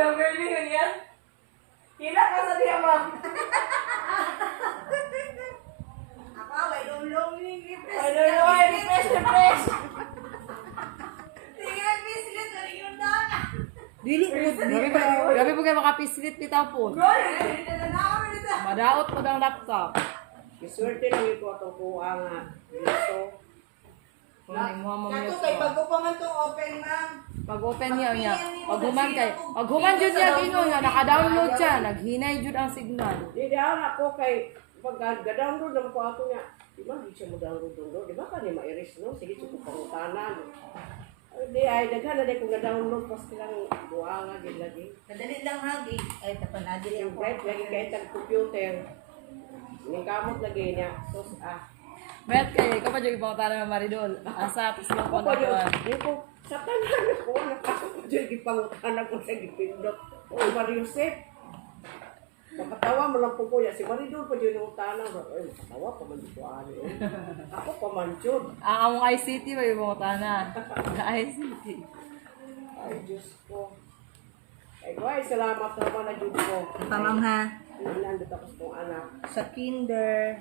Yung girly yun yan. Kila ka sa diya, ma'am. Ako, may lulong yung refresh. Ano naman, refresh. Sige, nag-business. Ano yun na? Dili po. Grabe po kayo makapislit bitaw po. Girl, hindi na namin ito. Madaot po ng laptop. Iswerte lang yung ko itong kuha nga. Gusto. Kung mo mo Kato kay bago pa man itong open, ma'am. pag open niya, pag human jud niya gingon nga naka-download siya, naghinay jud ang signal. Di na ako kay pag-download naman ko ato nga. Di ba, di siya mo download doon. Di ba ka ni ma-iris, no? Sige, siya ko pangutanan. Di ay, daghan na di kung na-download pa silang buha nga, di lagi. Madali lang hagi. Ay, tapanadi Yung bright lagi kahit ang-computer. Yung kamot lagi niya. So, Bet kay kapag yung ibang tanong ng Maridol, asa pislo ko na kuan. Di ko, sa tanan ko, nakakot dyan, ipangutanan ko sa gipindot. O, Mariusep. Makatawa mo lang po kuya. Si Maridol pa dyan yung tanang. Ay, makatawa pa man dito ano. Ako pa man dyan. Ang among ICT ba yung mga tanan? ICT. Ay, Diyos ko. Ay, guys, salamat naman na Diyos ko. Pamangha. Nandito ako sa kong anak. Sa kinder.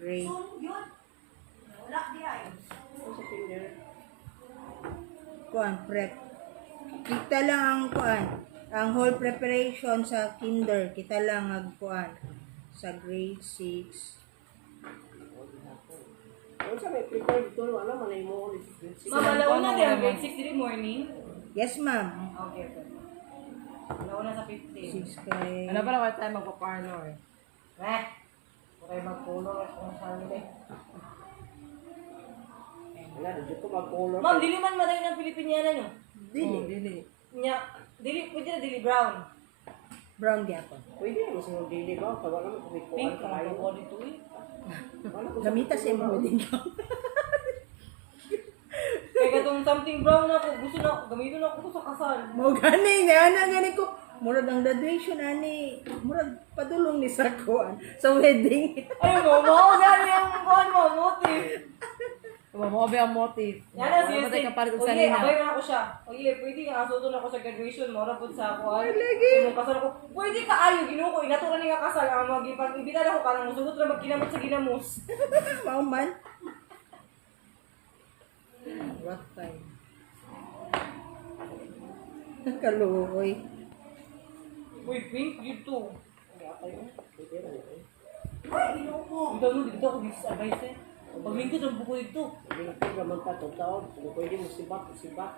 Grade. Ako sa kinder. Kuan, prep. Kita lang ang kuan. Ang whole preparation sa kinder. Kita lang ang kuan. Sa grade 6. Ano sa may prepare dito, wala man na mo ulit. Ma'am, alauna din, grade 6 din morning. Yes, ma'am. Okay, okay. Alauna sa 15. 6 kay... Ano pa na tayo magpa-parlor eh. Okay, magpulo kung saan nila. Wala, dito ko mag-color. Ma'am, dili man madayo ng Pilipiniana no? Dili. Dili. Nya, pwede na dili brown. Brown gyapon. Pwede naman sa mga dili ba? Wala naman kung Pink, ikuan ang kayo. ko dito eh. Wala ko sa Gamita siya mo din. Kaya katong something brown ako, gusto na, gamitin ako sa kasal. Mo gani nga na gani ko. Murag ang graduation ani. Murag padulong ni sa kuan sa wedding. Ay mo, gani ang kuhan mo, motif. Mo ba ang motive? Yan na siya. Ano ba kapalit og Oye, sanina? abay man ako siya. Oye, pwede nga asuto na ako sa graduation mo, rapod sa kuhan. lagi. Imong kasal ko. Pwede ka ayo, ginuo ko, inato na nga kasal. Ang mag-ibita na ko, kanang musugot na magkinamot sa ginamos. Mao man. What time? Kaluoy. Uy, pink, dito. Wala kayo. Pwede na yun. Dito, dito ako, dito sa advice eh. Paglingkod ang buko dito. Hindi ko naman ka itong taon. Kung pwede mo sibak, sibak.